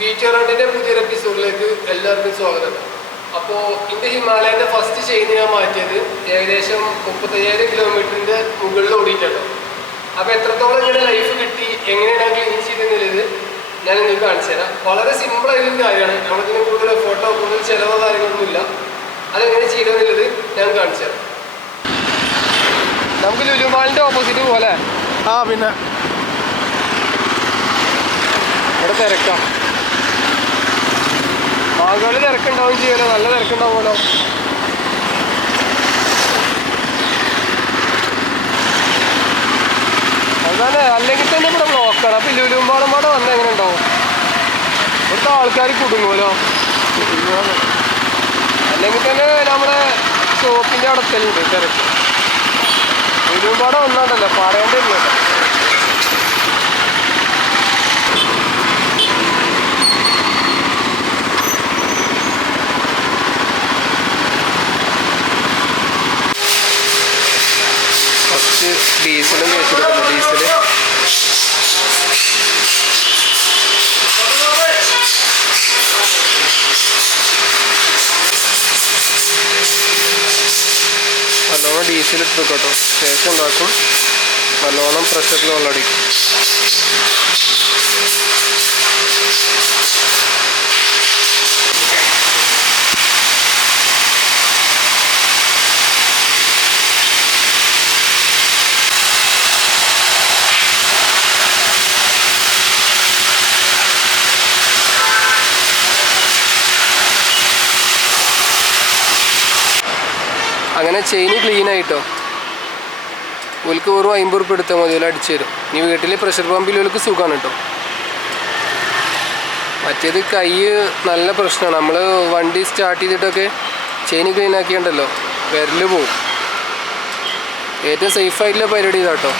Feature റൗണ്ടിന്റെ പുതിയൊരു എപ്പിസോഡിലേക്ക് എല്ലാവർക്കും സ്വാഗതം. അപ്പോൾ ഇന്ന് ഹിമാലയന്റെ ഫസ്റ്റ് ചെയിൻ ഞാൻ മാറ്റിയത് ഏകദേശം മുപ്പത്തയ്യായിരം കിലോമീറ്ററിന്റെ മുകളിൽ ഓടിയിട്ടാണ് അപ്പോൾ എത്രത്തോളം ഇങ്ങനെ ലൈഫ് കിട്ടി എങ്ങനെയാണ് ക്ലീൻ ചെയ്തെന്നുള്ളത് ഞാൻ നിങ്ങൾക്ക് കാണിച്ചു തരാം. വളരെ സിമ്പിൾ ആയിട്ടുള്ള കാര്യമാണ്. നമ്മളിതിന് കൂടുതൽ ഫോട്ടോ കൂടുതൽ ചിലവോ കാര്യങ്ങളൊന്നുമില്ല അതെങ്ങനെ ചെയ്തെന്നുള്ളത് ഞാൻ കാണിച്ചു തരാം. നമുക്ക് ലുലുമാളിന്റെ ഓപ്പോസിറ്റ് പോലെ ആ പിന്നെ. തിരക്കാം ആളുകൾ തിരക്കുണ്ടാവും ചെയ്യലോ. നല്ല തിരക്കുണ്ടാവുമല്ലോ. അതാണ്. അല്ലെങ്കിൽ തന്നെ ഇവിടെ ബ്ലോക്കാണ് അപ്പൊ ലുലുമ്പാടും പാടെ വന്നാൽ എങ്ങനെ ഉണ്ടാവും? ഇവിടുത്തെ ആൾക്കാർ കുടുങ്ങുമല്ലോ. അല്ലെങ്കിൽ തന്നെ നമ്മുടെ ഷോപ്പിന്റെ അവിടെ എത്തലുണ്ട് തിരക്ക്. ലുലുമ്പാടെ വന്നാണ്ടല്ലോ. പറയേണ്ടില്ല ഡീസലും വെച്ചിട്ടുണ്ട് ഡീസൽ. നല്ലോണം ഡീസൽ ഇട്ട് കേട്ടോ. ശേഷം ഉണ്ടാക്കും. നല്ലോണം പ്രഷറിൽ അങ്ങനെ ചെയിൻ ക്ലീൻ ആയിട്ടോ. ഒലിക്ക് വെറും അമ്പത് ഉറുപ്പ് എടുത്താൽ മതി അടിച്ചു തരും. ഇനി വീട്ടിൽ പ്രഷർ പമ്പിൽ ഒലിക്ക് സുഖമാണ് കേട്ടോ മറ്റേത് കൈ നല്ല പ്രശ്നമാണ് നമ്മൾ വണ്ടി സ്റ്റാർട്ട് ചെയ്തിട്ടൊക്കെ ചെയിൻ ക്ലീൻ ആക്കിയുണ്ടല്ലോ വിരൽ പോവും. ഏറ്റവും സേഫായിട്ടുള്ള പരിപാടി ഇതാട്ടോ.